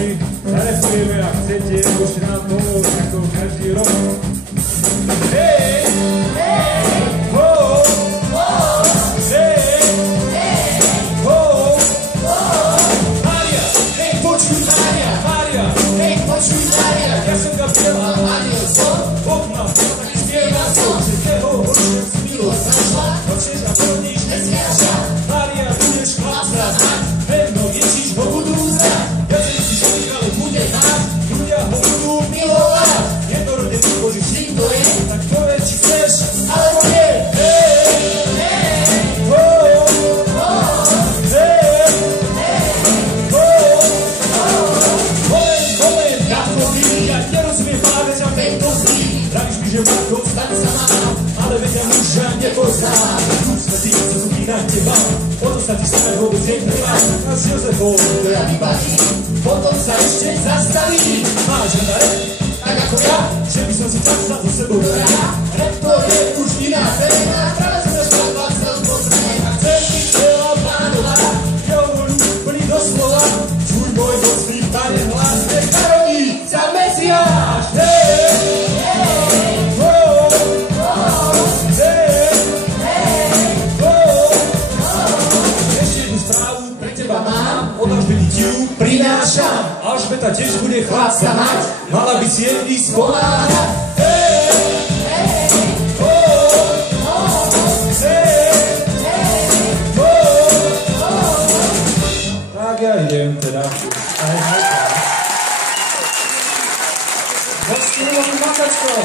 my zarefujeme a chcete, môžete nám pomôcť ako každý rok. Hej! Hej! Ho! Ho! Hej! Hej! Ho! Ho! Mária! Hej, počuj Mária! Mária! Hej, počuj Mária! Ja som Gabriel a Aniel som. Boh ma spieva som, že teho hočem z milosť našla. Nočeš a plníš nezviaža. Mária, budeš chlapca znať. Pevno Ježiš ho budú znať. Viacej si človek, ale bude mať. Ľudia ho budú milovať. Jednorodený Boží syn to je. Tak povedz, či chceš, alebo nie. Hej! Hej! Ho! Ho! Hej! Hej! Ho! Ho! Moment, ľahko chvíli, ja nerozumiem práve za tento zlý. Pravíš mi, že Marko, stať sa mám, ale veď ja muža nepoznám. Tu sme tí, co zubí na teba, potom sa ti sebe vôbec netrvá. A s Jozefom to ja vybaví, potom sa ešte zastaví. Máš rada, tak ako ja, že by som si tak za to sebou hrá. Rap to je už iná téma, práve som ešte vás chcel pozrieť. A chcem ti chcela pánovať, ja voľu plný doslova. Čuj môj mocný pane hlas, nech narodí sa Mesiáš. Hej! Hej! Ho! Ho! Hej! Hej! Ho! Ho! Ešte jednu správu pre teba mám, od Alžbety ti ju prinášam. Alžbeta tiež bude chlapca mať, mala by si jej ísť pomáhať. Hej! Hej! Ho! Ho! Hej! Hej! Ho! Ho! Tak ja idem teda. Moc ti nemohli makačko.